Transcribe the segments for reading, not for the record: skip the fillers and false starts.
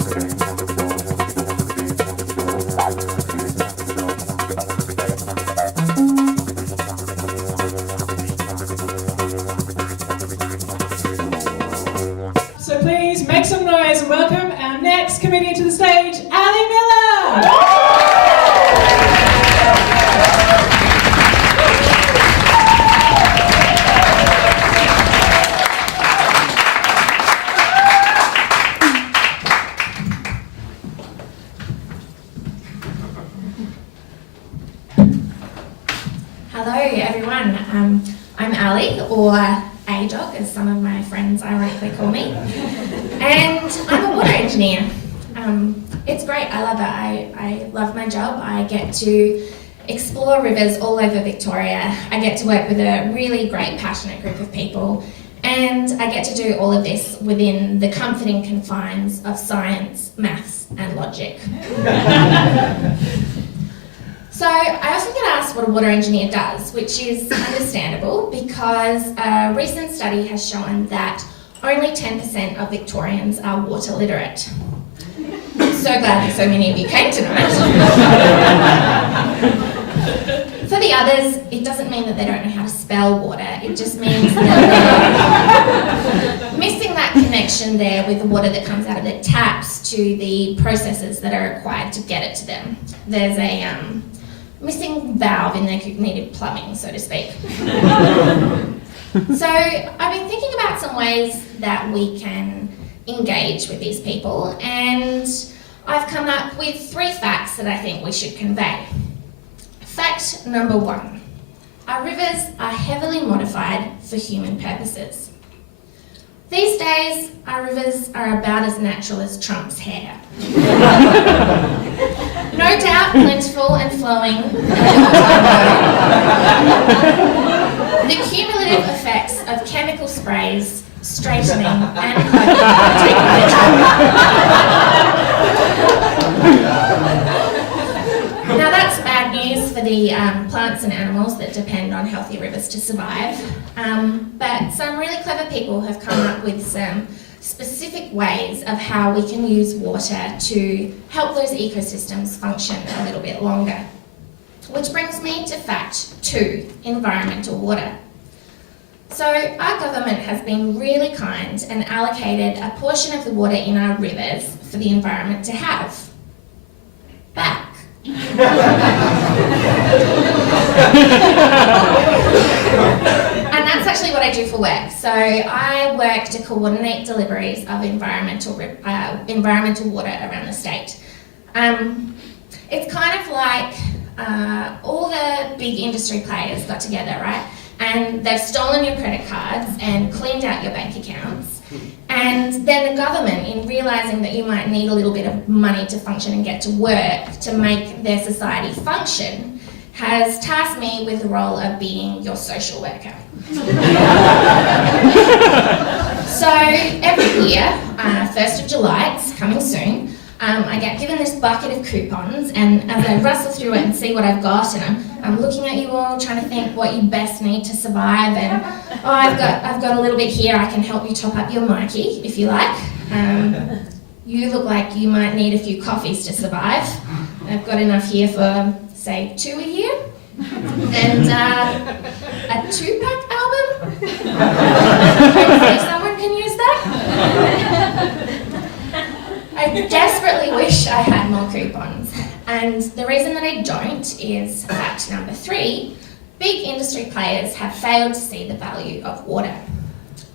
So please make some noise and welcome our next comedian to the stage, Ali Miller! Hello everyone, I'm Ali, or A-Dog as some of my friends ironically call me, and I'm a water engineer. It's great, I love it, I love my job. I get to explore rivers all over Victoria. I get to work with a really great passionate group of people, and I get to do all of this within the comforting confines of science, maths and logic. So I often get asked what a water engineer does, which is understandable because a recent study has shown that only 10% of Victorians are water literate. I'm so glad that so many of you came tonight. For the others, it doesn't mean that they don't know how to spell water, it just means that they're missing that connection there with the water that comes out of the taps to the processes that are required to get it to them. There's a missing valve in their needed plumbing, so to speak. So I've been thinking about some ways that we can engage with these people, and I've come up with 3 facts that I think we should convey. Fact number 1, our rivers are heavily modified for human purposes. These days, our rivers are about as natural as Trump's hair. No doubt plentiful and flowing. The cumulative effects of chemical sprays, straightening and Now that's bad news for the plants and animals that depend on healthy rivers to survive, but some really clever people have come up with some specific ways of how we can use water to help those ecosystems function a little bit longer. Which brings me to fact 2, environmental water. So our government has been really kind and allocated a portion of the water in our rivers for the environment to have. Back. And that's actually what I do for work. So I work to coordinate deliveries of environmental water around the state. It's kind of like all the big industry players got together, right? And they've stolen your credit cards and cleaned out your bank accounts. And then the government, in realising that you might need a little bit of money to function and get to work to make their society function, has tasked me with the role of being your social worker. So every year, 1st of July, it's coming soon, I get given this bucket of coupons, and as I rustle through it and see what I've got, and I'm looking at you all, trying to think what you best need to survive, and I've got a little bit here, I can help you top up your Mikey, if you like. You look like you might need a few coffees to survive. I've got enough here for, say, 2 a year, and a 2-pack album. Hopefully someone can use that. I desperately wish I had more coupons, and the reason that I don't is fact number 3, big industry players have failed to see the value of water.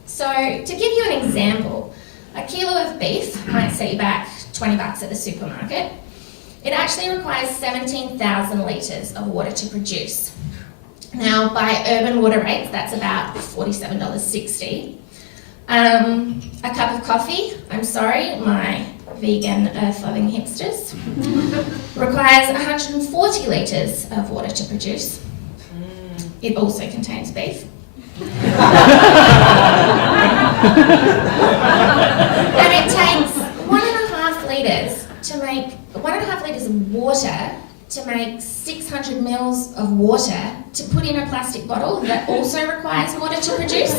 So to give you an example, a kilo of beef might set you back $20 at the supermarket. It actually requires 17,000 litres of water to produce. Now, by urban water rates, that's about $47.60. A cup of coffee, I'm sorry, my vegan earth-loving hipsters, requires 140 litres of water to produce. It also contains beef. And it takes 1.5 litres to make 1.5 litres of water to make 600 mils of water to put in a plastic bottle that also requires water to produce.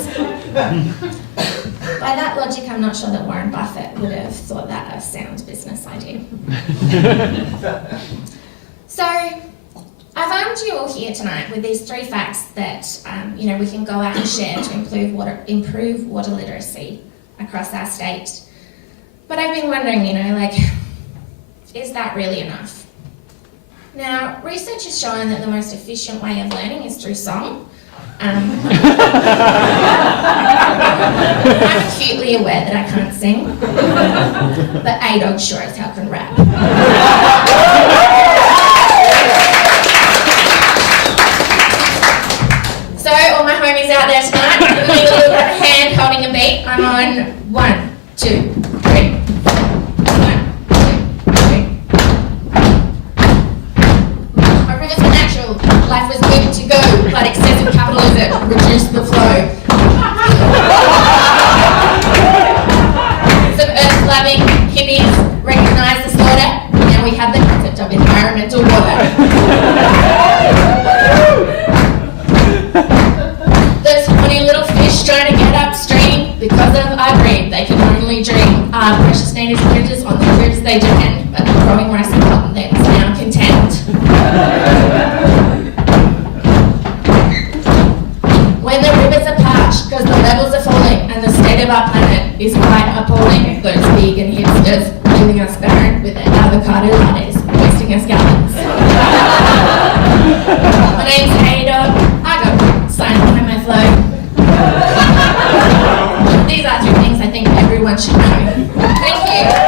By that logic, I'm not sure that Warren Buffett would have thought that a sound business business I do. So, I've armed you all here tonight with these 3 facts that we can go out and share to improve water literacy across our state. But I've been wondering, is that really enough? Now, research has shown that the most efficient way of learning is through song. I'm acutely aware that I can't sing, but A-Dog sure as hell can rap. So, all my homies out there tonight, give me a little hand holding a beat. I'm on 1, 2, 3. 1, 2, 3. Our rivers were natural, life was good to go, but excessive capitalism reduced the flow. Some earth-loving hippies recognise the slaughter. Now we have the concept of environmental water. Those funny little fish trying to get upstream because of our greed. They can only dream. Our precious native predators on the rivers they depend, but the growing rice and cotton them's now content. When the rivers are parched because the levels are falling and the state of our planet is quite appalling. Those vegan hipsters leaving us barren with their avocado lattes, wasting us gallons. My name's A-Dog. I got signs behind my flow. These are 3 things I think everyone should know. Thank you.